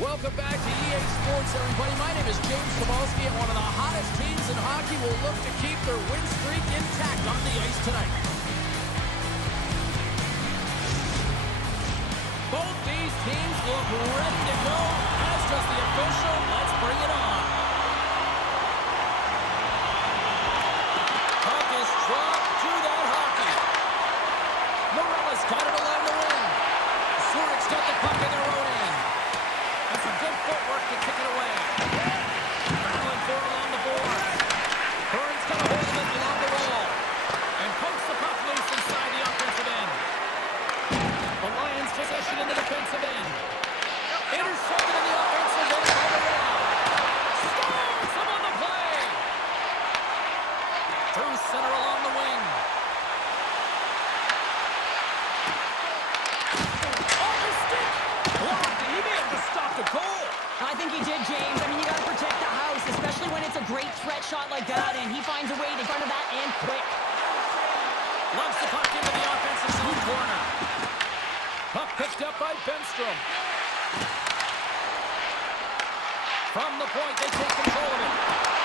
Welcome back to EA Sports, everybody. My name is James Kowalski, and one of the hottest teams in hockey will look to keep their win streak intact on the ice tonight. Both these teams look ready to go. As does the official. Let's bring it on. Puck is dropped to that hockey. Morales got it along the wing. Zurich's got the puck in their own end. And some good footwork to kick it away. Battling for it along the boards. Bern's got a hold of it along the wall. And pokes the puck loose inside the offensive end. The Lions possession in the defensive end. Intercepted in the offensive end by the wall. Scores him on the play. Through center along the wing. Off his stick. Blocked. He may have just stopped a goal. I think he did, James. I mean, you got to protect the house, especially when it's a great threat shot like that, and he finds a way to front of that and quick. Loves the puck into the offensive zone corner. Puck picked up by Benstrom. From the point, they take control of it.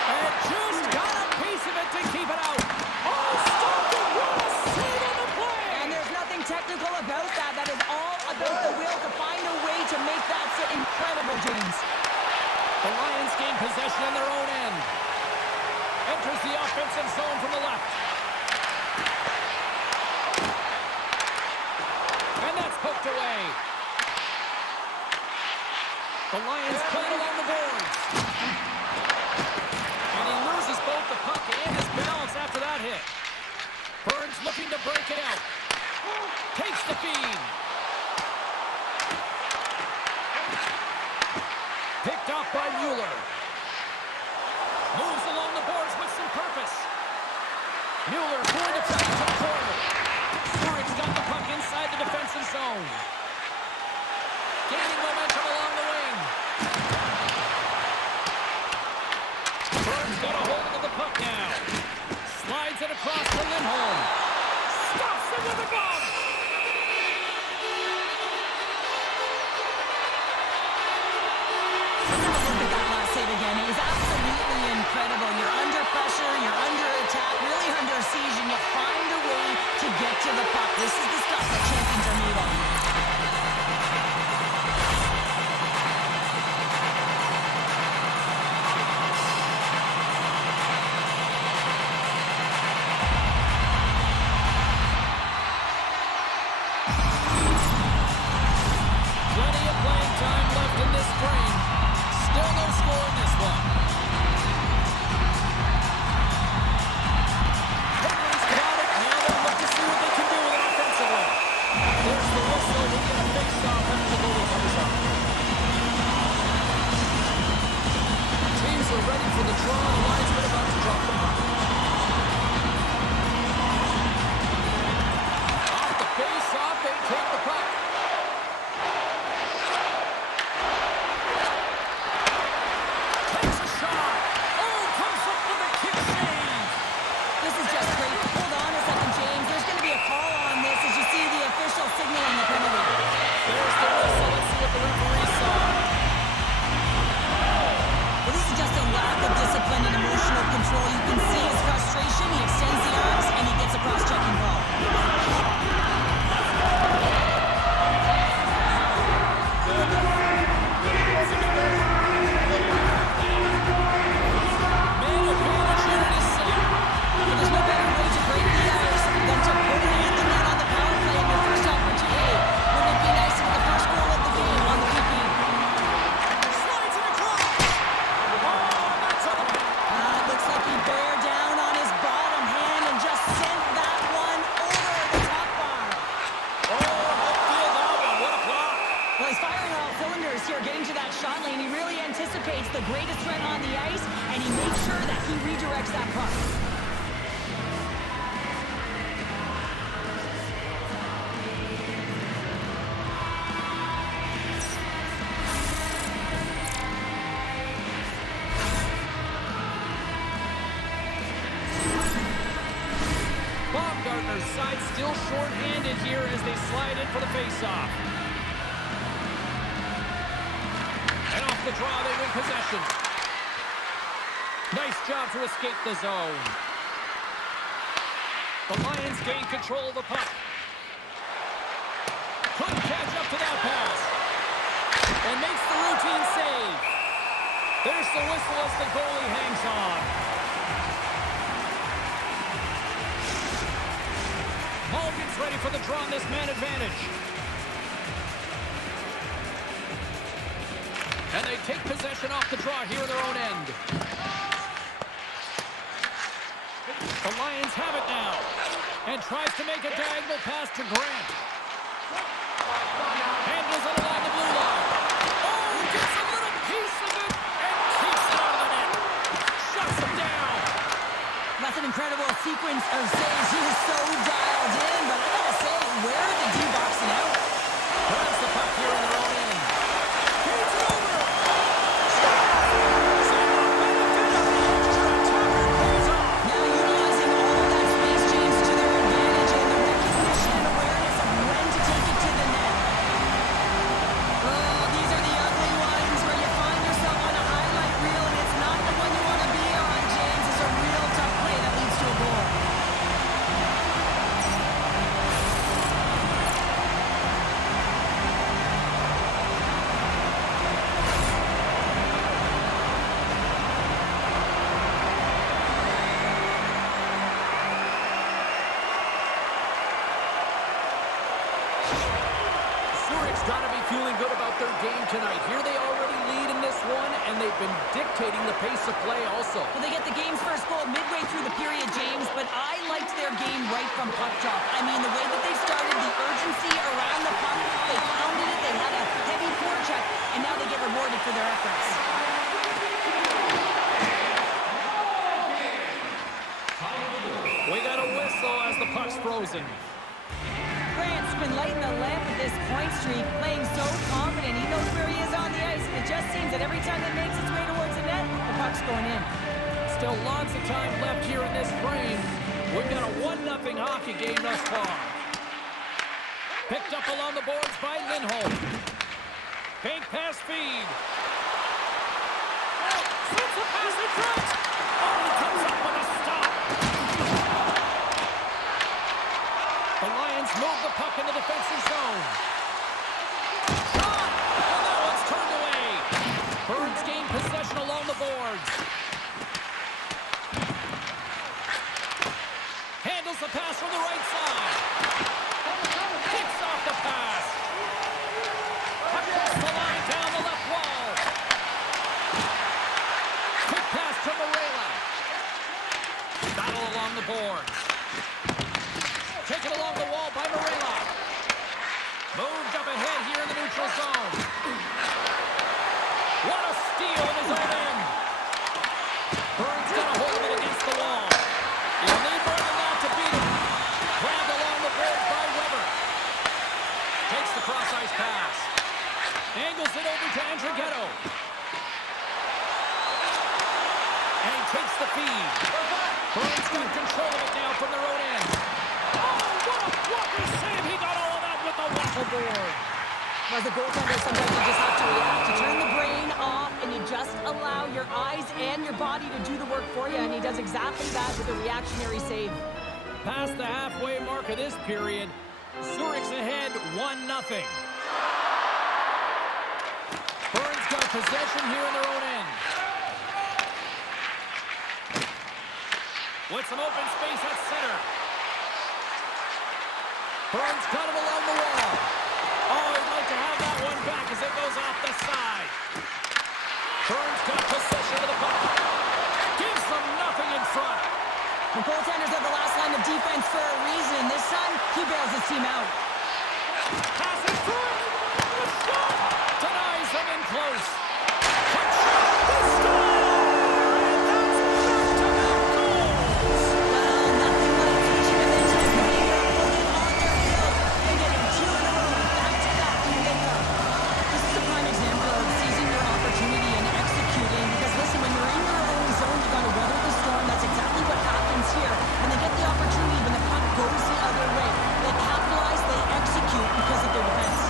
And just got a piece of it to keep it out. Oh, stopped it. What a save on the play. And there's nothing technical about that. That is all about the will to find a way to make that sit incredible, James. The Lions gain possession in their own end. Enters the offensive zone from the left. And that's poked away. The Lions play it along the boards. And he loses both the puck and his balance after that hit. Bern's looking to break it out. Takes the feed. Picked off by Mueller. Moves along the boards with some purpose. Mueller going to try to the corner. Zurich's got the puck inside the defensive zone. Gaining momentum along the wing. Bern's got a hold of the puck now. Slides it across to Lindholm. Stops it with a glove. Look at that last save again. It was absolutely incredible. You're under pressure, you're under attack, really under siege, and you find a way to get to the puck. This is the stuff that champions are made of. Plenty of playing time left in this frame. Still no score in this one. Henry's got it. Now they'll look to see what they can do with offensively. There's the whistle. We get a face-off after the goalie comes up. Teams are ready for the draw. The linesman about to drop the puck. Off the face-off, they take the puck. Takes a shot. Oh, comes up with a kick save. This is just great. Hold on a second, James. There's going to be a call on this as you see the official signaling the penalty. There's the whistle. Let's see what the referee saw. Well, this is just a lack of discipline and emotional control. You can see his frustration. He extends the arms, and he gets a cross-checking call. Man advantage unit is set. But there's no better way to break the ice than to put it in the net on the power play in your first opportunity. Wouldn't it be nice if the first goal of the game on the PP? Slides it across. Oh, that's up. Looks like he bare down on his bottom hand and just sent that one over the top bar. Oh, good feel that one. What a block. Well, he's firing all cylinders here, getting to that shot lane. He really anticipates the greatest threat on the ice, and he makes sure that he redirects that puck. Baumgartner's side still short-handed here as they slide in for the face-off. draw, they win possession. Nice job to escape the zone. The Lions gain control of the puck. Couldn't catch up to that pass. And makes the routine save. There's the whistle as the goalie hangs on. Mulligan's ready for the draw on this man advantage. And they take possession off the draw here in their own end. The Lions have it now. And tries to make a diagonal pass to Grant. Handles it along the blue line. Oh, gets a little piece of it and keeps it out of the net. Shuts him down. That's an incredible sequence of saves. He was so dialed in, but I gotta say, where are the D-boxing out? Grabs the puck here in their own end. He's over. Now utilizing all of that space, James, to their advantage and the recognition and awareness of when to take it to the net. Oh, these are the ugly ones where you find yourself on a highlight reel and it's not the one you want to be on, James. It's a real tough play that leads to a goal. Zurich's got to be feeling good about their game tonight. Here they already lead in this one, and they've been dictating the pace of play also. Well, they get the game's first goal midway through the period, James, but I liked their game right from puck drop. I mean, the way that they started, the urgency around the puck, they pounded it, they had a heavy forecheck, and now they get rewarded for their efforts. We got a whistle as the puck's frozen. Grant's been lighting the lamp with this point streak, playing so confident. He knows where he is on the ice. It just seems that every time it makes its way towards the net, the puck's going in. Still lots of time left here in this frame. We've got a 1-0 hockey game thus far. Picked up along the boards by Lindholm. Bank pass feed. Slips a pass in front. Oh, he comes up with a stop. The Lions move the puck in the defensive zone. Shot! And that one's turned away. Burns gained possession along the boards. Handles the pass from the right side. Kicks off the pass. Across the line down the left wall. Quick pass to Morella. Battle along the boards. Taken along the wall by Morella. Moved up ahead here in the neutral zone. What a steal in his own end. Burns got a hold of it against the wall. He'll need more than that to beat him. Grabbed along the board by Weber. Takes the cross-ice pass. Angles it over to Andrighetto. And he takes the feed. Burns got control of it now from their own end. What a save! He got all of that with the waffle board. As a goaltender, sometimes you just have to react. You turn the brain off, and you just allow your eyes and your body to do the work for you, and he does exactly that with a reactionary save. Past the halfway mark of this period, Zurich's ahead 1-0. Burns got possession here in their own end. With some open space at center. Burns got it along the wall. Oh, he'd like to have that one back as it goes off the side. Burns got possession of the puck. Gives them nothing in front. The goaltenders are the last line of defense for a reason. This time, he bails his team out. Pass in front. The shot denies them in close. Quick shot. The score! And that's back-to-back goals. Well, nothing like teaching them into the game or putting on their field and getting 2 in a row back-to-back when you get them. This is a prime example of seizing your opportunity and executing. Because listen, when you're in your own zone, you got to weather the storm. That's exactly what happens here. And they get the opportunity when the puck goes the other way. They capitalize, they execute because of their defense.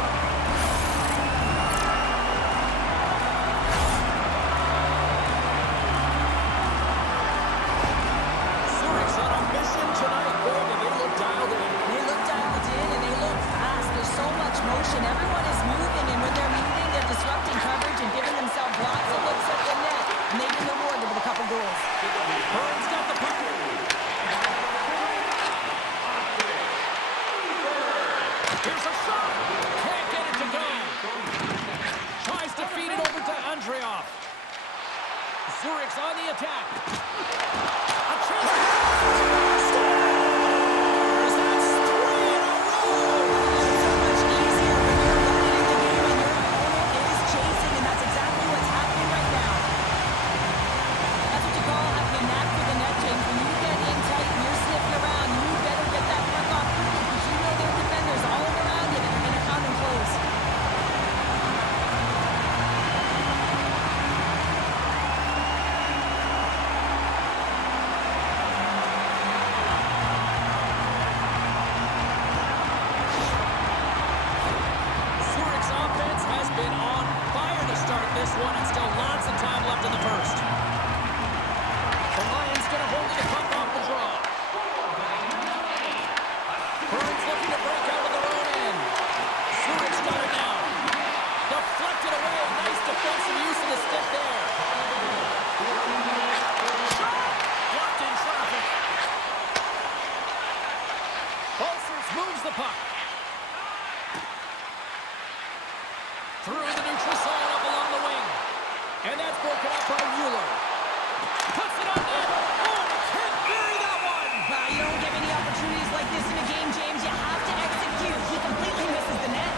Zurich's on the attack. A chance to scores! That's 3 in a row! So much easier when you're running in the game and your opponent is chasing, and that's exactly what's happening right now. That's what you call having a knack for the net, James. When you get in tight and you're sniffing around, you better get that puck off quickly because you know there are defenders all around you that are going to come and close. Zurich's offense has been on fire to start this one, and still lots of time left in the first. The Lions going to hold the puck off the draw. Bern's looking to break out of their own end. Zurich's got it now. Deflected away. Nice defensive use of the stick there. Shot! Blocked in traffic. Bolsers moves the puck. Through the neutral zone up along the wing. And that's broken up by Mueller. Puts it on net. Oh, can't bury that one. You don't get many opportunities like this in a game, James. You have to execute. He completely misses the net.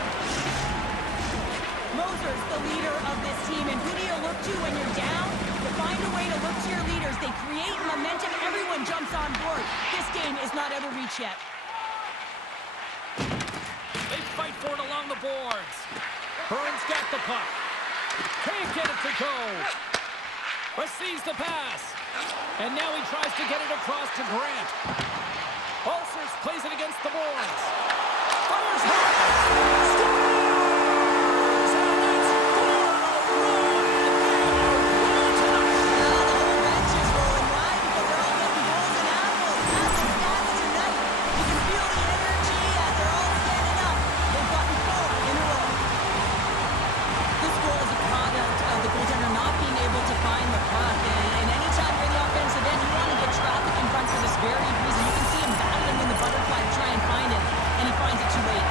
Moser's the leader of this team, and who do you look to when you're down? To find a way to look to your leaders. They create momentum. Everyone jumps on board. This game is not out of reach yet. They fight for it along the boards. Bern's got the puck. Can't get it to go. Receives the pass. And now he tries to get it across to Grant. Bolsers plays it against the boards. Fires hard. Scores! And that's 4 in a row. And they are rolling tonight. Well, the whole bench is rolling wide because they're all getting goals and apples. That's the stats tonight. You can feel the energy as they're all standing up. They've gotten 4 in a row. This goal is a product of the goaltender not being able to find the puck. And anytime you're in the offensive end, you want to get traffic in front for this very reason. You can see him battling in the butterfly to try and find it, and he finds it too late.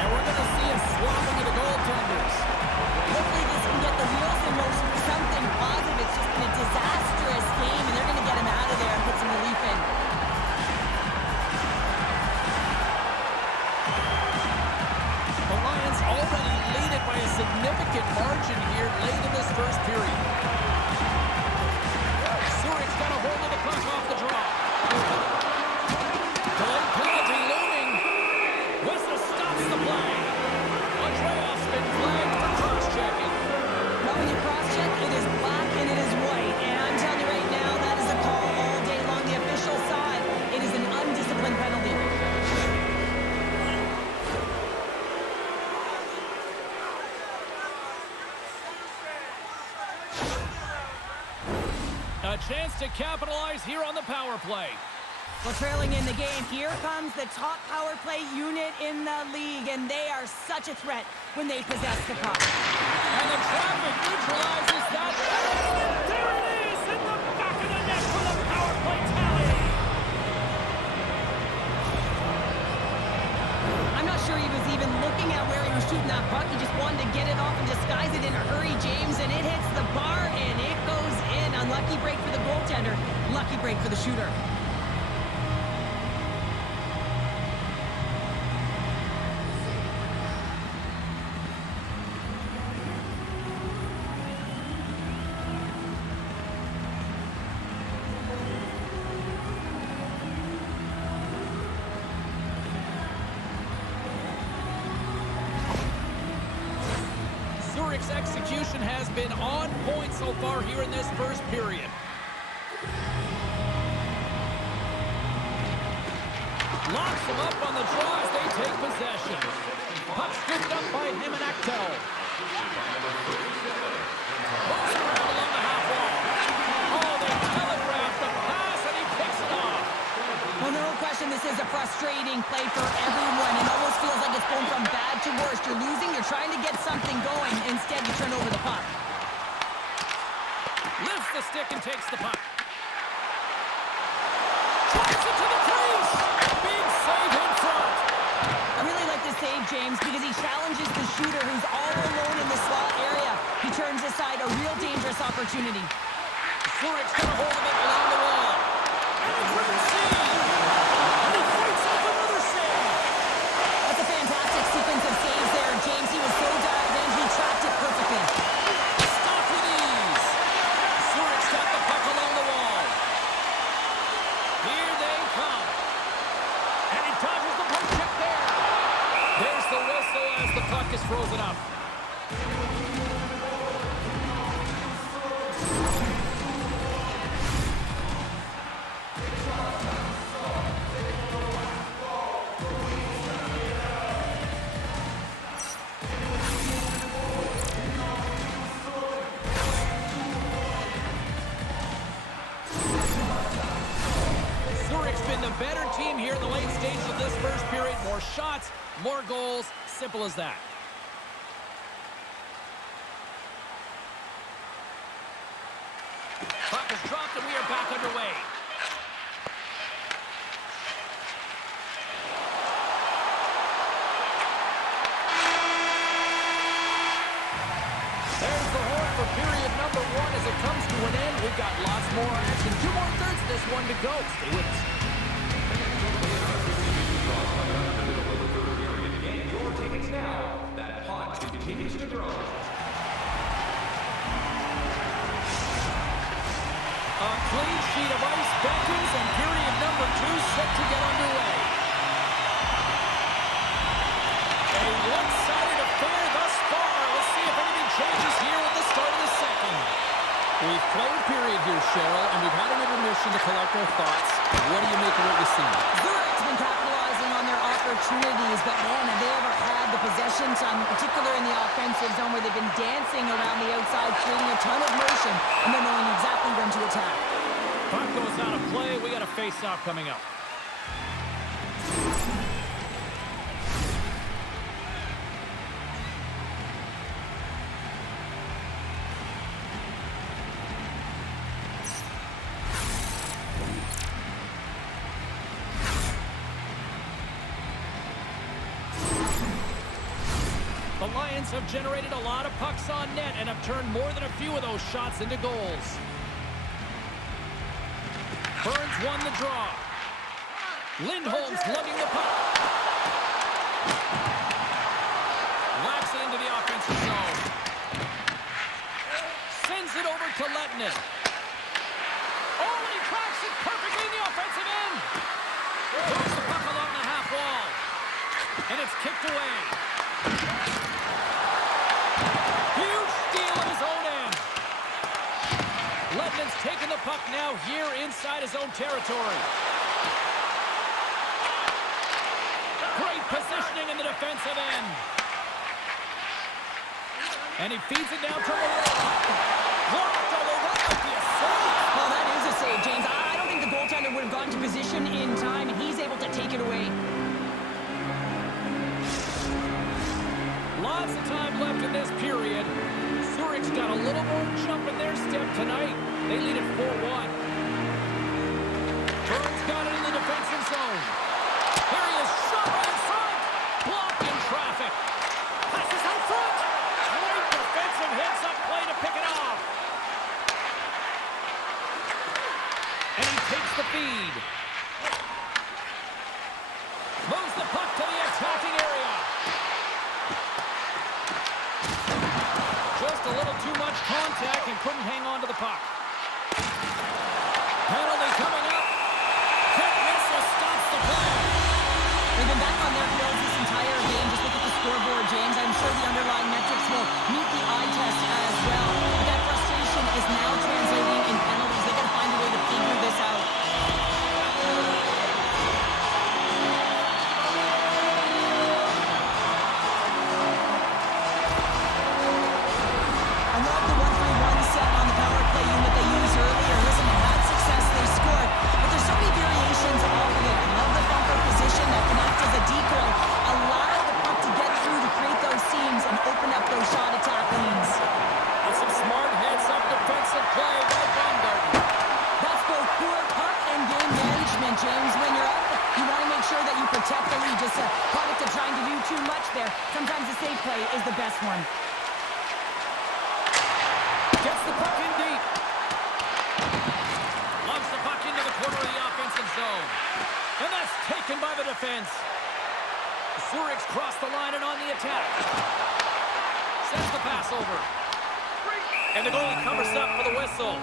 And we're going to see a swapping of the goaltenders. Hopefully this can get the wheels in motion for something positive. It's just been a disastrous game, and they're going to get him out of there and put some relief in. The Lions already lead it by a significant margin here late in this first period. Zurich's got a hold of the puck off the draw. Delayed penalty looming. Whistle stops the play. Andreas been flagged for cross-checking. Now when you cross-check, it is black and it is white. And I'm telling you right now, that is a call all day long. The official side, it is an undisciplined penalty. A chance to capitalize here on the power play. Well, trailing in the game, here comes the top power play unit in the league, and they are such a threat when they possess the puck. And the traffic neutralizes that. And there it is in the back of the net for the power play tally. I'm not sure he was even looking at where he was shooting that puck. He just wanted to get it off and disguise it in a hurry, James, and it hits the bar, and it goes in. Unlucky break for the goaltender, lucky break for the shooter. Zurich's execution has been on point so far here in this first period. Locks them up on the draw as they take possession. Puck scooped up by him and Achtel. Moves around along the half wall. Oh, they telegraph the pass and he picks it off. Well, no question this is a frustrating play for everyone. It almost feels like it's going from bad to worse. You're losing, you're trying to get something going. Instead, you turn over the puck. Lifts the stick and takes the puck. save, James, because he challenges the shooter who's all alone in the slot area. He turns aside a real dangerous opportunity. Zurich's got a hold of it along the wall. And a great save! And he fights off another save! That's a fantastic sequence of saves there, James. He was so dialed in, he trapped it perfectly. Stop with ease! Zurich's got the puck along the wall. Here they come. And he dodges the poke check there. There's the whistle as the puck is frozen up. Zurich's been the better team here in the late stages of this first period. More shots, more goals. Simple as that. Puck is dropped and we are back underway. There's the horn for period number 1 as it comes to an end. We've got lots more action. 2 more thirds of this one to go. Stay with us. Your tickets now. That pot continues to grow. A clean sheet of ice beckons and period number 2 set to get underway. A one-sided affair thus far. Let's see if anything changes here with the start of the second. We've played a period here, Cheryl, and we've had an intermission to collect our thoughts. What do you make of what you've seen? Zurich's been capitalizing on their opportunities, but man, have they ever had the possession time, particularly in the offensive zone where they've been dancing around the outside, creating a ton of motion, and then knowing exactly when to attack. Puck goes out of play. We got a face-off coming up. The Lions have generated a lot of pucks on net and have turned more than a few of those shots into goals. Burns won the draw. Lindholm's lugging the puck. Whacks it into the offensive zone. Sends it over to Lettinen. Oh, and he cracks it perfectly in the offensive end. Moves the puck along the half wall. And it's kicked away. Huge steal of his own end. Lettinen's taking the puck now here inside his own territory. Great positioning in the defensive end. And he feeds it down to Morelli. Blocked, although that might be a save. Well, that is a save, James. I don't think the goaltender would have gotten to position in time, and he's able to take it away. Lots of time left in this period. Zurich's got a little more jump in their step tonight. They lead it 4-1. Burns got it in the defensive zone. Here he is, shot right in front. Blocked in traffic. Passes out front. Great defensive hits up play to pick it off. And he takes the feed. Moves the puck to the attacking area. Just a little too much contact and couldn't hang on to the puck. Penalty coming up. Quick whistle stops the play. They've been back on their heels this entire game. Just look at the scoreboard, James. I'm sure the underlying metrics will meet the eye test as well. But that frustration is now translating in penalties. They've got to find a way to figure this out. I love the 1-3-1 set on the power play unit they used earlier. Listen, they had success, they scored, but there's so many variations off of it. I love the bumper position that can act as a decoy, allow the puck to get through to create those seams and open up those shot attack lanes. one. Gets the puck in deep. Loves the puck into the corner of the offensive zone. And that's taken by the defense. Zurich's crossed the line and on the attack. Sends the pass over. And the goalie covers up for the whistle.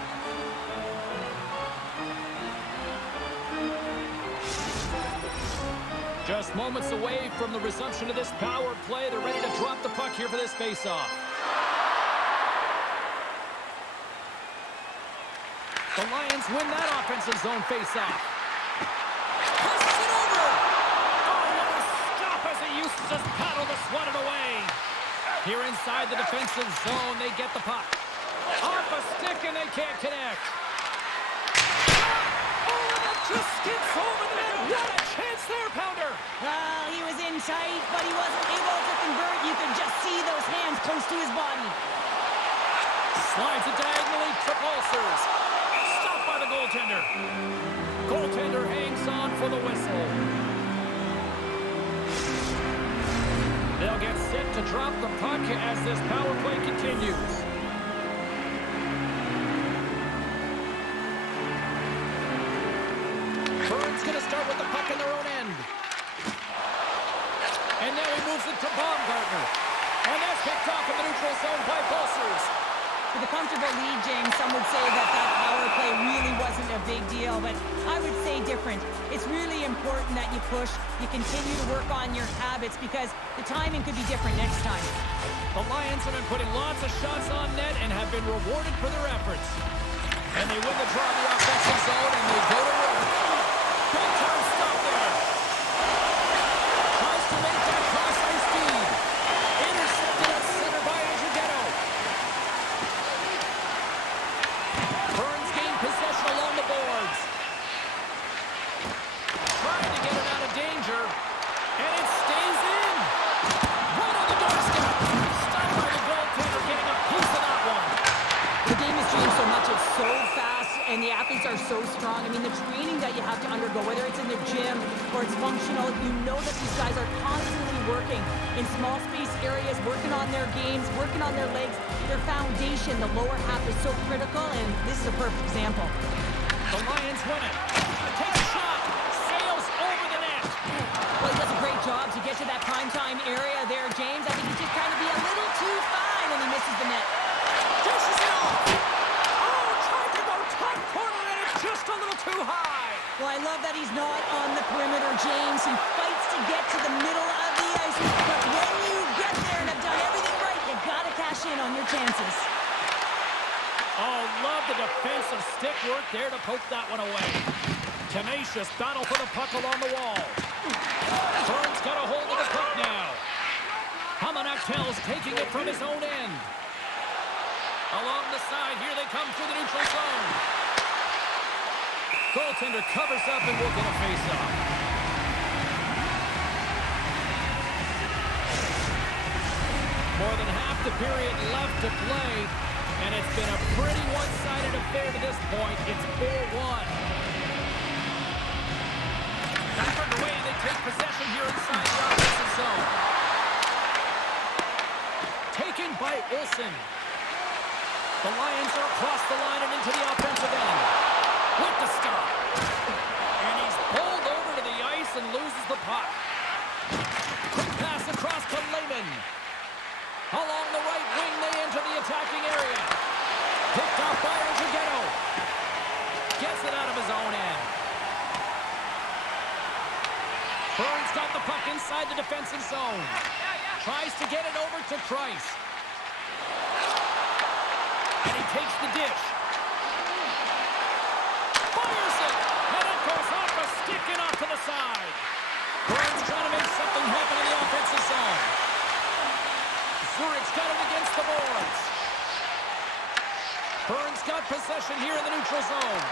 Just moments away from the resumption of this power play. They're ready to drop the puck here for this faceoff. The Lions win that offensive zone faceoff. Passes it over. Oh, what a stop as he uses his paddle to swat it away. Here inside the defensive zone, they get the puck. Off a stick and they can't connect. Oh, and it just skips over the net. What a chance there, Pounder. Well, he was in tight, but he wasn't able to convert. You could just see those hands close to his body. Slides it diagonally to Pulsers. Stopped by the goaltender. Goaltender hangs on for the whistle. They'll get set to drop the puck as this power play continues. Bern's going to start with the puck in their own end. And now he moves it to Baumgartner. And that's picked off in the neutral zone by Pulsers. With a comfortable lead, James, some would say that power play really wasn't a big deal, but I would say different. It's really important that you push, you continue to work on your habits because the timing could be different next time. The Lions have been putting lots of shots on net and have been rewarded for their efforts. And they win the draw in the offensive zone and they go to work. Big time stop there. Tries to make that cross ice feed. Intercepted at center by Andrighetto. Burns gained possession along the boards. Trying to get it out of danger. And it stays in. Right on the doorstep. Stopped by the goaltender getting a piece of that one. The game has changed so much. It's so fast, and the athletes are so strong. I mean, the training that you have to undergo, whether it's in the gym or it's functional, you know that these guys are constantly working in small space areas, working on their games, working on their legs. Their foundation, the lower half, is so critical, and this is a perfect example. The Lions win it. Takes a shot. Sails over the net. Well, he does a great job to get to that primetime area there, James. I think he's just trying to be a little too fine, and he misses the net. Dishes it off. Oh, tried to go top corner, and it's just a little too high. Well, I love that he's not on the perimeter, James. He fights to get to the middle of the ice. But when you get there and have done everything right, you got to cash in on your chances. Oh, love the defensive stick work there to poke that one away. Tenacious battle for the puck along the wall. Bern's got a hold of the puck now. Hamanaktel's taking it from his own end. Along the side, here they come through the neutral zone. Goaltender covers up and will get a face-off. More than half the period left to play, and it's been a pretty one-sided affair to this point. It's 4-1. Back underway, they take possession here inside the offensive zone. Taken by Olsen. The Lions are across the line and into the offensive end. With the stop. And he's pulled over to the ice and loses the puck. Quick pass across to Lehman. Along the right wing, they enter the attacking area. Picked off by Andrighetto. Gets it out of his own end. Bern's got the puck inside the defensive zone. Tries to get it over to Price. And he takes the dish. Fires it. And it goes off a stick and off to the side. Bern's trying to make something happen in the offensive zone. Zurich's got it against the boards. Bern's got possession here in the neutral zone.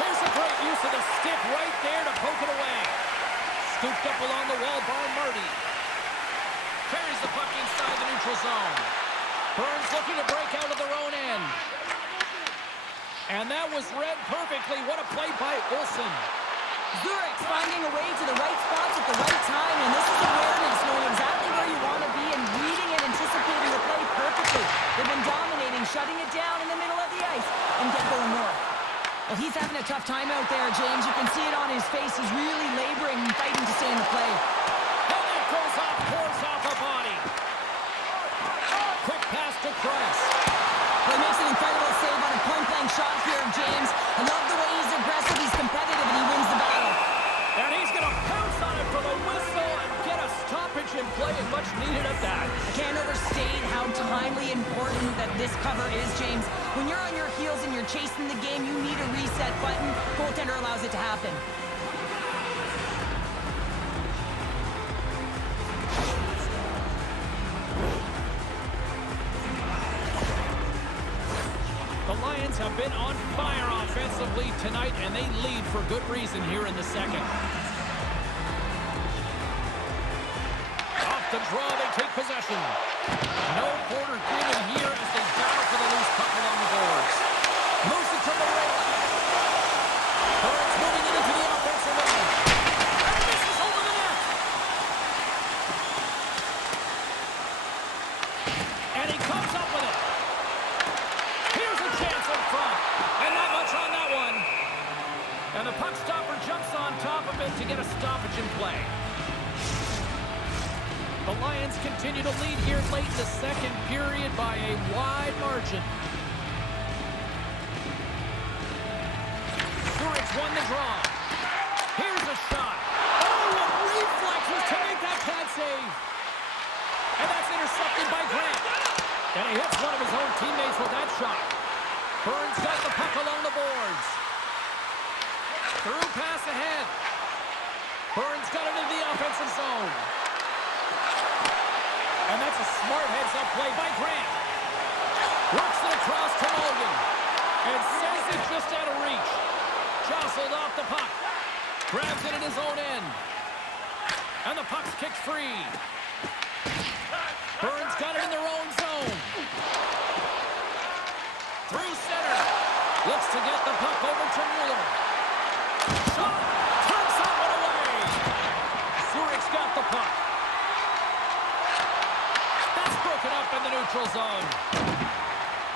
Here's a great use of the stick right there to poke it away. Scooped up along the wall by Marty. Carries the puck inside the neutral zone. Bern's looking to break out of their own end. And that was read perfectly. What a play by Olsen. Zurich finding a way to the right spots at the right time, and this is awareness, knowing exactly where you want to be and reading and anticipating anticipating the play perfectly. They've been dominating, shutting it down in the middle of the ice, and get going north. Well, he's having a tough time out there, James. You can see it on his face. He's really laboring and fighting to stay in the play. And that goes off, pours off a body. Quick pass to Price. Well, he makes an incredible save on a point-blank shot here, James. I love the way he's aggressive, he's competitive, and he wins the battle. And he's going to pounce on it for the whistle and get a stoppage in play, and much needed at that. I can't overstate how timely important that this cover is, James. When you're on your heels and you're chasing the game, you need a reset button. Goaltender allows it to happen. The Lions have been on fire offensively tonight, and they lead for good reason here in the second. Off the draw, they take possession. No quarter given here as they battle for the loose puck along the boards. Moves it to Morella. Burns moving it into the offensive end. And this is over the net. And he comes up with it. Here's a chance in front. And not much on that one. And the puck stopper jumps on top of it to get a stoppage in play. The Lions continue to lead here late in the second period by a wide margin. Zurich won the draw. Here's a shot. Oh, what reflexes to make that pad save. And that's intercepted by Grant. And he hits one of his own teammates with that shot. Burns got the puck along the boards. Through pass ahead. Burns got it into the offensive zone. And that's a smart heads-up play by Grant. Works it across to Logan. And sends it just out of reach. Jostled off the puck. Grabs it in his own end. And the puck's kicked free. Burns got it in their own zone. Through center. Looks to get the puck over to Mueller. Shot. Turns that one away. Zurich's got the puck. That's broken up in the neutral zone.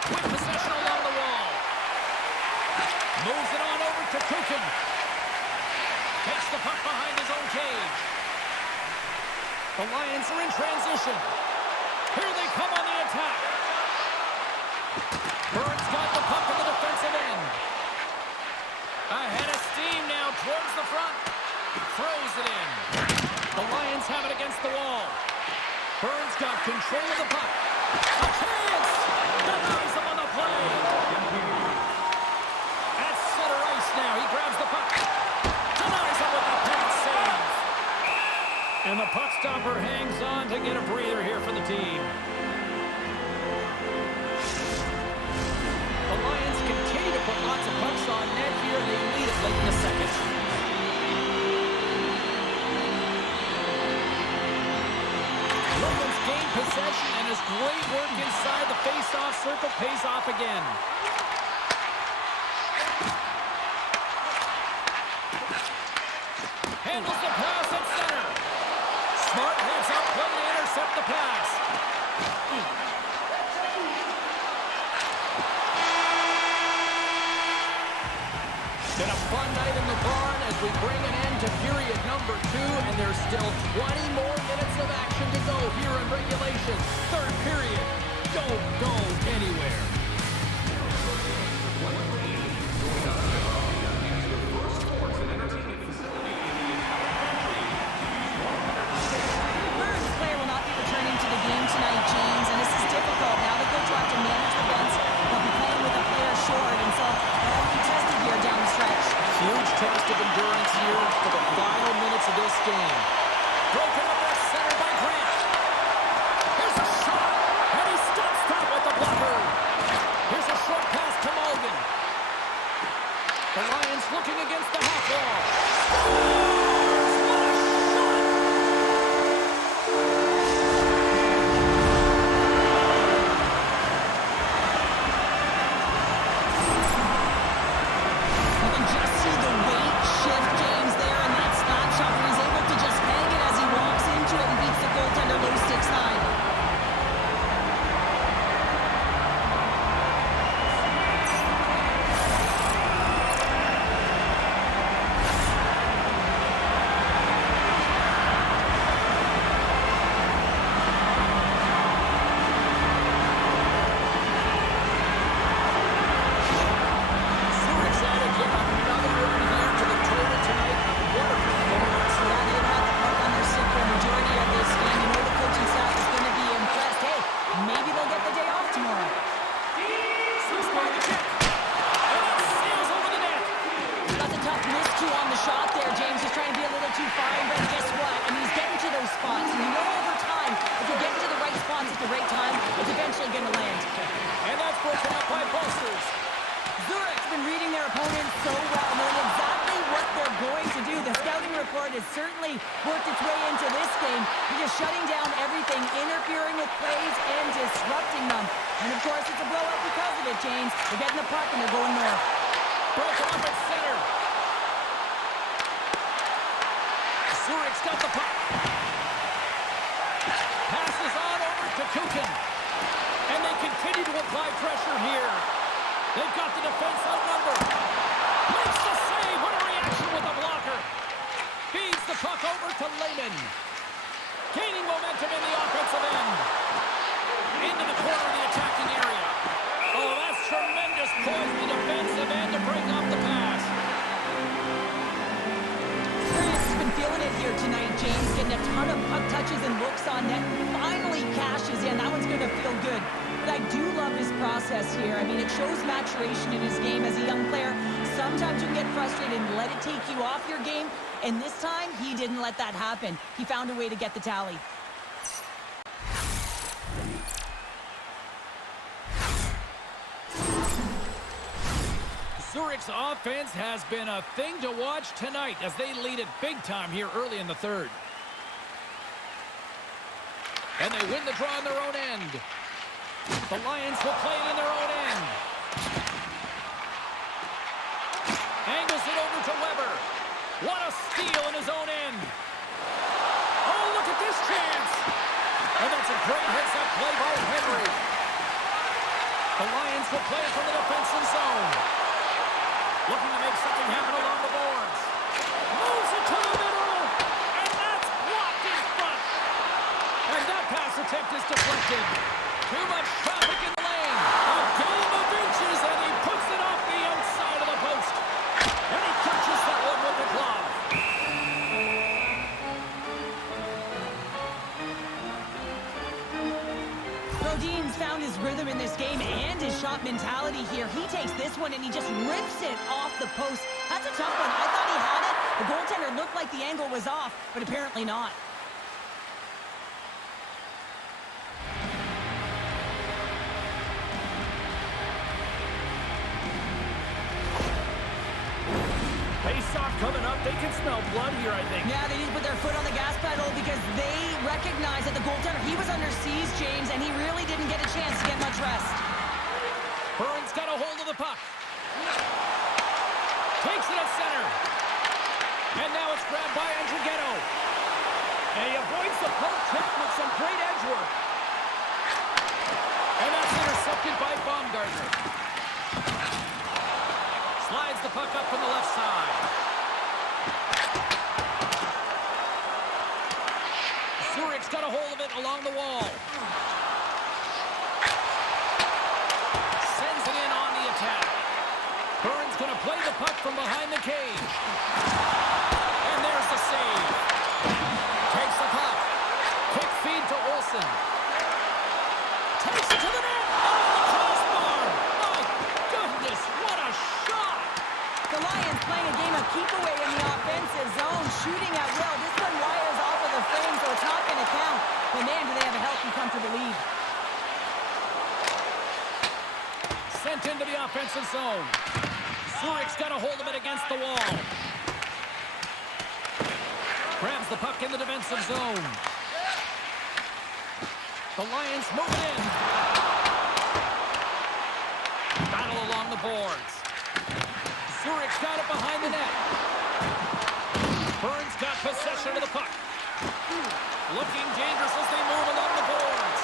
Quick possession along the wall. Moves it on over to Kukin. Takes the puck behind his own cage. The Lions are in transition. Here they come on the attack. Burns got the puck in the defensive end. Ahead of steam now towards the front. Throws it in. The Lions have it against the wall. Burns got control of the puck. A chance! Denies him on the play. At center ice now. He grabs the puck. Denies him with the pass save. And the puck stopper hangs on to get a breather here for the team. The Lions continue to put lots of pucks on net here. They lead it late in the second. Logan's gained possession, and his great work inside the face-off circle pays off again. Handles the pass at center. Smart heads-up play to intercept the pass. Been a fun night in the barn as we bring an end to period number 2, and there's still 20 more minutes of action to go here in regulation. Third period. Don't go anywhere. Burns' player will not be returning to the game tonight, James, and this is difficult. Now the coach will have to manage the bench. They'll be playing with a player short, and so they'll be tested here down the stretch. Huge test of endurance here for the final minutes of this game. Broken up at center by Grant. Here's a shot, and he stops that with the blocker. Here's a short pass to Morgan. The Lions looking against the half wall. You can just see the weight shift, James, there in that snapshot, where he's able to just hang it as he walks into it and beats the goaltender low 6'9". so well, knowing exactly what they're going to do. The scouting report has certainly worked its way into this game. They're just shutting down everything, interfering with plays, and disrupting them. And, of course, it's a blowout because of it, James. They're getting the puck, and they're going north. Broken up at center. Zurich's got the puck. Passes on over to Kukin. And they continue to apply pressure here. They've got the defense outnumbered. Makes the save. What a reaction with the blocker. Feeds the puck over to Lehman. Gaining momentum in the offensive end. Into the corner of the attacking area. Oh, that's tremendous poise in the defensive end to break off the pass. Sirius has been feeling it here tonight, James. Getting a ton of puck touches and looks on net. Finally cashes in. That one's going to feel good. But I do love his process here. I mean, it shows maturation in his game as a young player. Sometimes you can get frustrated and let it take you off your game. And this time, he didn't let that happen. He found a way to get the tally. Zurich's offense has been a thing to watch tonight as they lead it big time here early in the third. And they win the draw on their own end. The Lions will play it in their own end. Angles it over to Weber. What a steal in his own end. Oh, look at this chance. And that's a great heads-up play by Henry. The Lions will play it from the defensive zone. Looking to make something happen along the boards. Moves it to the middle. And that's blocked in front. And that pass attempt is deflected. Too much traffic in the lane. A game of inches, and he puts it off the outside of the post. And he catches that one with the glove. Brodin's found his rhythm in this game and his shot mentality here. He takes this one and he just rips it off the post. That's a tough one. I thought he had it. The goaltender looked like the angle was off, but apparently not. Face-off coming up. They can smell blood here, I think. Yeah, they need to put their foot on the gas pedal because they recognize that the goaltender, he was under siege, James, and he really didn't get a chance to get much rest. Bern's got a hold of the puck. Takes it at center. And now it's grabbed by Andrighetto. And he avoids the poke tip with some great edge work. And that's intercepted by Baumgartner. Slides the puck up from the left side. Zurich's got a hold of it along the wall. Sends it in on the attack. Bern's going to play the puck from behind the cage. And there's the save. Takes the puck. Quick feed to Olsen. Takes it to the net. Off the crossbar. My goodness, what a shot. The Lions playing a game of keep away in the offensive zone, shooting at will. This one wires off of the frame, so it's not going to count. But man, do they have a healthy, comfortable lead. Sent into the offensive zone. Zurich's got a hold of it against the wall. Grabs the puck in the defensive zone. The Lions move it in. Battle along the boards. Zurich's got it behind the net. Bern's got possession of the puck. Looking dangerous as they move along the boards.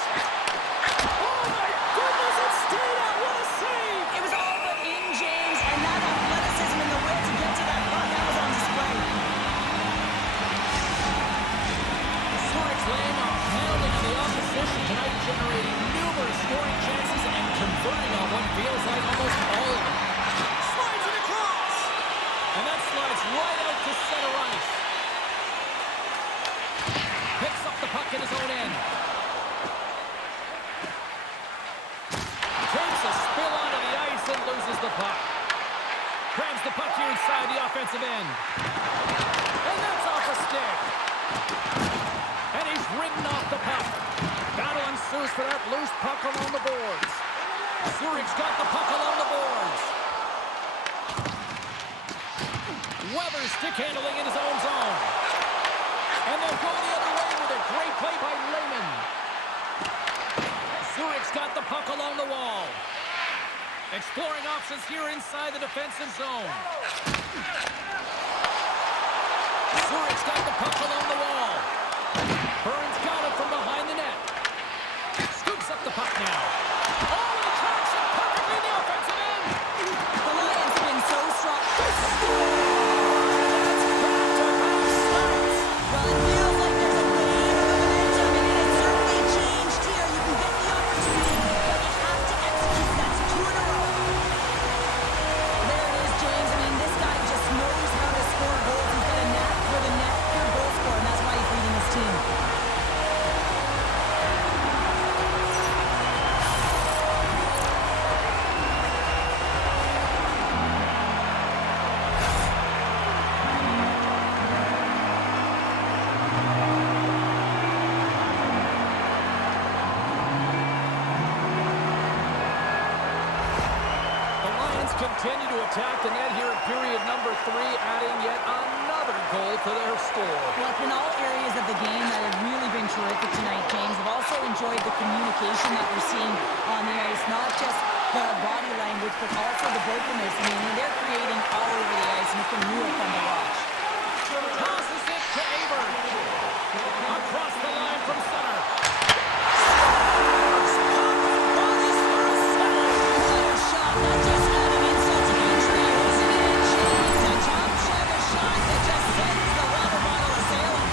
Oh my goodness, it stayed out. What a save! It was all but in, James, and that athleticism and the will to get to that puck, that was on display. Zurich's laying off pounding on the opposition tonight, generating numerous scoring chances and converting on what feels like almost all of them. Slides it across! And that slides right out to center ice. Picks up the puck in his own end. Takes a spill onto the ice and loses the puck. Grabs the puck here inside the offensive end. And that's off a stick. And he's ridden off the puck. Battle ensues for that loose puck along the boards. Zurich's got the puck along the boards. stick handling in his own zone. And they'll go the other way with a great play by Lehman. Zurich's got the puck along the wall. Exploring options here inside the defensive zone. Zurich's got the puck along the wall. Bern's got it from behind the net. Scoops up the puck now. Oh, the traction perfectly in the offensive end. The Lions have been so strong. Well, it feels like there's a wave of momentum, and it has certainly changed here. You can get the opportunity, but you have to execute. That's 2 in a row. There it is, James. I mean, this guy just knows how to score goals. He's got a knack for the net, for goal scorer, and that's why he's leading his team. Continue to attack the net here in period number 3, adding yet another goal to their score. Well, it's been all areas of the game that have really been terrific tonight, James. I've also enjoyed the communication that we're seeing on the ice, not just the body language, but also the vocalness. I mean, they're creating all over the ice, and it's been real fun to watch. Tosses it to Abern. Across the line from center. Another shot, not just adding insult to injury. It wasn't even James. A top shelter shot that just sends the water bottle a-sailing.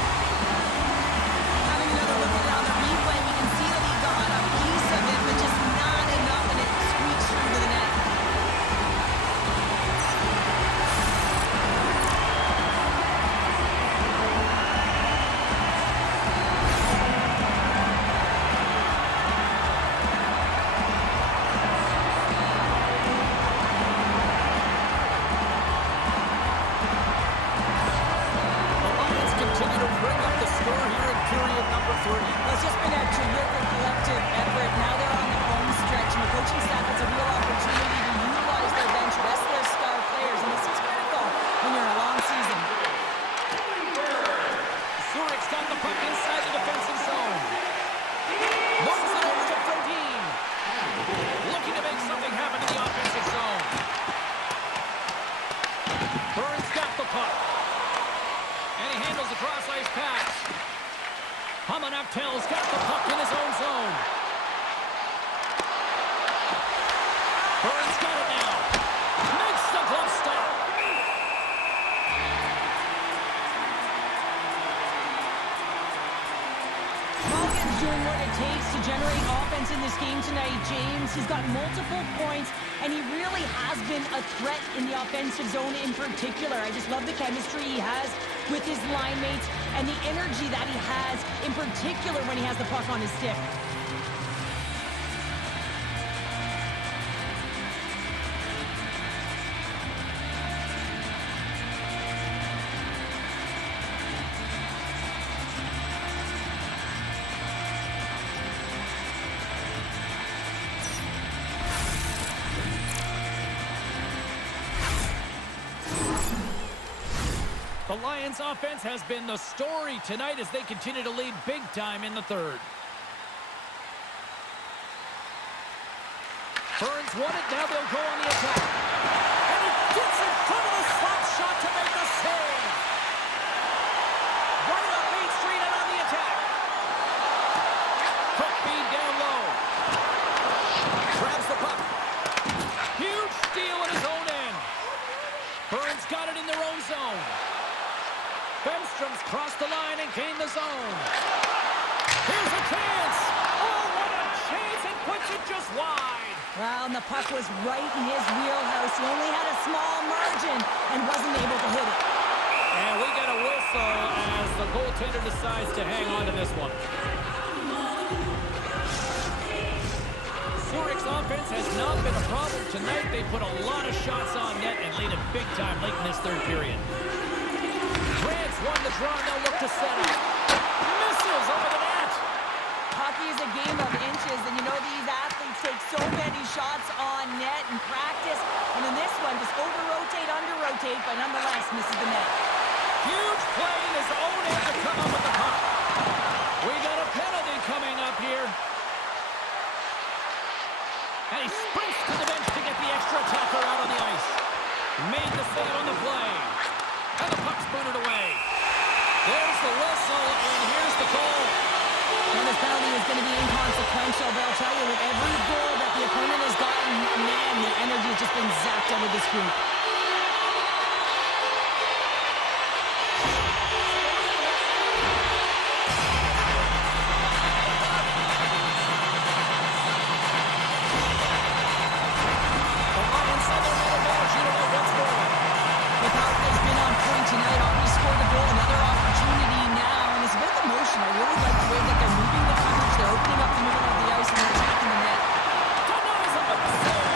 Having another look at it on the replay, you can see that he got a piece of it, but just not enough, and it squeaks through to the net. The Lions continue to bring up the score here in period number 3. Well, it's just been a terrific collective effort. Now they're on the home stretch, and the coaching staff has a real opportunity to utilize their bench, rest their star players, and this is critical when you're in a long season. Zurich's got the puck inside the defensive zone. Moves it over to Brodin. Looking to make something happen in the offensive zone. Bern's got the puck. And he handles the cross-ice pass. Hamanaktel's got the puck in his own zone. Bern's got it now. Makes the glove stop. Morgan's doing what it takes to generate offense in this game tonight, James. He's got multiple points, and he really has been a threat in the offensive zone in particular. I just love the chemistry he has with his line mates and the energy that he has, in particular when he has the puck on his stick. The Lions offense has been the story tonight as they continue to lead big time in the third. Bern's won it, now they'll go on the attack. And he gets in front of the slap shot to make the save. Right up Main Street and on the attack. Quick feed down low. Grabs the puck. Huge steal in his own end. Bern's got it in their own zone. Bemstrom's crossed the line and gained the zone. Here's a chance. Oh, what a chance. It puts it just wide. Well, and the puck was right in his wheelhouse. He only had a small margin and wasn't able to hit it. And we get a whistle as the goaltender decides to hang on to this one. Zurich's offense has not been a problem tonight. They put a lot of shots on net and lead it big time late in this third period. Grant's won the draw, and they'll look to set up. Misses over the net. Hockey is a game of inches, and you know these athletes take so many shots on net in practice. And in this one, just over-rotate, under-rotate. take, but nonetheless misses the net. Huge play in his own end to come up with the puck. We got a penalty coming up here. And he sprints to the bench to get the extra attacker out on the ice. Made the save on the play. And the puck's booted away. There's the whistle, and here's the goal. And this penalty is going to be inconsequential, but I'll tell you, with every goal that the opponent has gotten, man, the energy has just been zapped out of this group. The Lions have their man advantage unit once more. The power play's been on point tonight, already scored a goal, another opportunity now, and it's a bit of emotion. I really like the way that they're moving the coverage, they're opening up the middle of the ice, and they're attacking the net. Denies him with the save.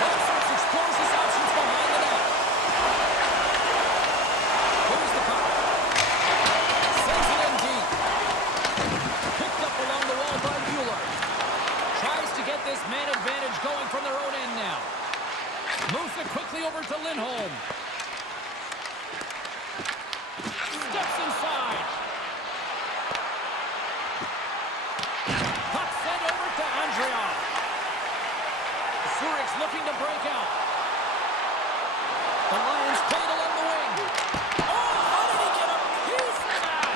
Lawson explores his options behind the net. Here's the puck. Sends it in deep. Picked up along the wall by Mueller. Tries to get this man advantage going from their own end now. Moves it quickly over to Lindholm. Steps inside. Puck sent over to Andreoff. Zurich's looking to break out. The Lions played along the wing. Oh, how did he get a piece of that?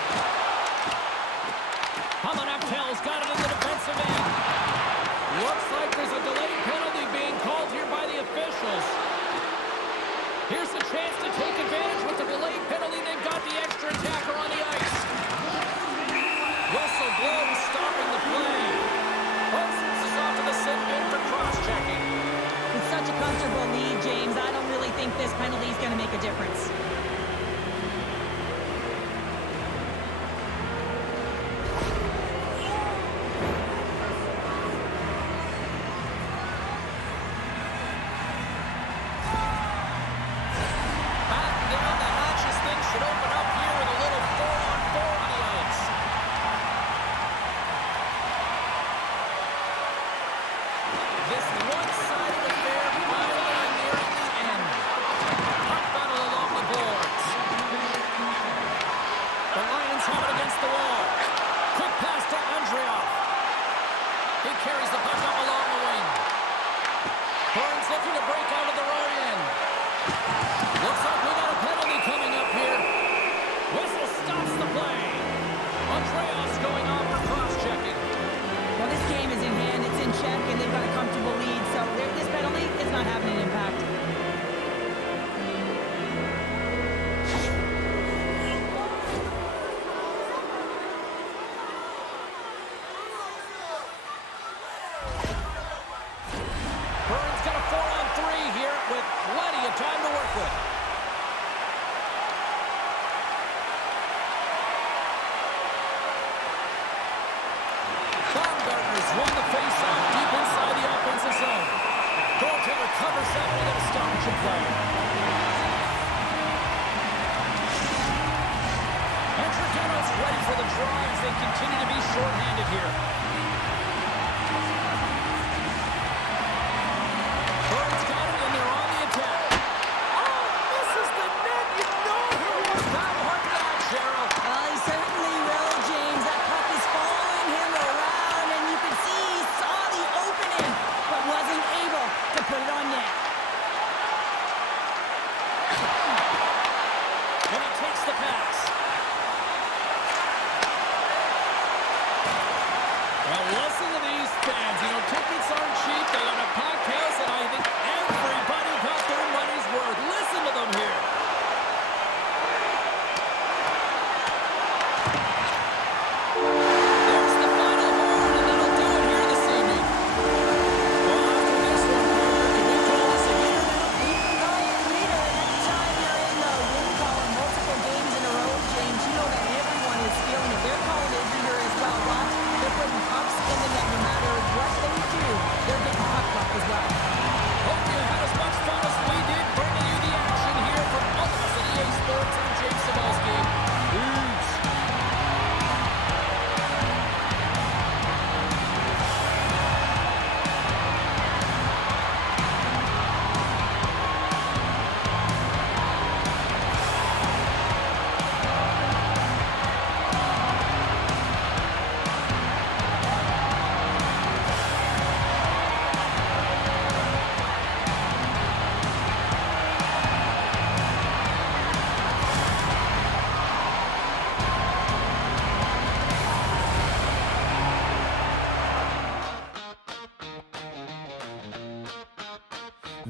Hamanaptel's got it in the defensive end. Looks like there's a delayed penalty being called here by the officials. Here's the chance to take advantage with the delayed penalty. They've got the extra attacker on the ice. Whistle blows, stopping the play. Parsons is off to the sit in for cross-checking. It's such a comfortable lead, James. I don't really think this penalty is going to make a difference. Batten down the hatches. Things should open up here with a little 4-on-4 on the ice. This one-sided affair finally nearing the end. Puck battle along the boards. The Lions have it against the wall. Quick pass to Andreoff. He carries the puck up along the wing. Burns looking to break out of the right end. Looks like we got a penalty coming up here. Whistle stops the play. Andreas going off for cross-checking. Well, this game is in hand, it's in check, and they've got a comfortable lead, so this penalty is not having an impact. Burns got a 4-on-3 here with plenty of time to work with. Baumgartner's won the face-off deep inside the offensive zone. Goaltender covers that with an astonishing play. And Trudano's ready for the draw as they continue to be shorthanded here. Burns got it, and they're on the attack. Oh, misses the net. You know he wants that one back, Cheryl. Well, he certainly will, James. That puck is following him around, and you can see he saw the opening, but wasn't able to put it on net. And he takes the pass.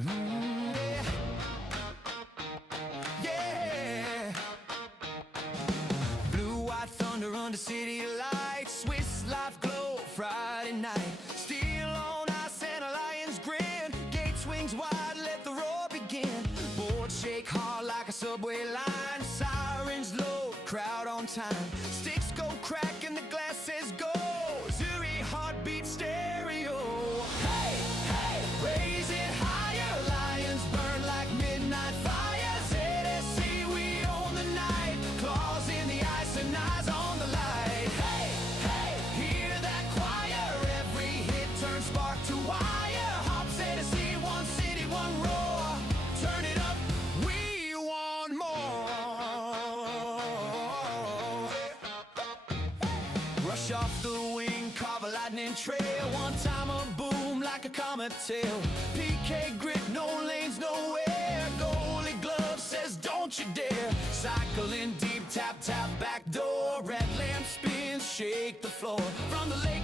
Yeah. Yeah. Blue, white thunder under city lights. Swiss life glow Friday night. Steel on ice and a lion's grin. Gate swings wide, let the roar begin. Boards shake hard like a subway line. Sirens low, crowd on time. Sticks go crack and the glass says go. Zuri heartbeat stereo. Hey, hey, raise it higher. Lions burn like midnight fires. ZSC, we own the night. Claws in the ice and eyes on the light. Hey, hey, hear that choir. Every hit turns spark to wire. Hop ZSC, one city, one roar. Turn it up, we want more. Rush off the wing, carve a lightning trail. One time a boom like a comet tail. PK grit, no lanes, nowhere. Goalie glove says don't you dare. Cycling deep, tap, tap, back door. Red lamp spins, shake the floor. From the lake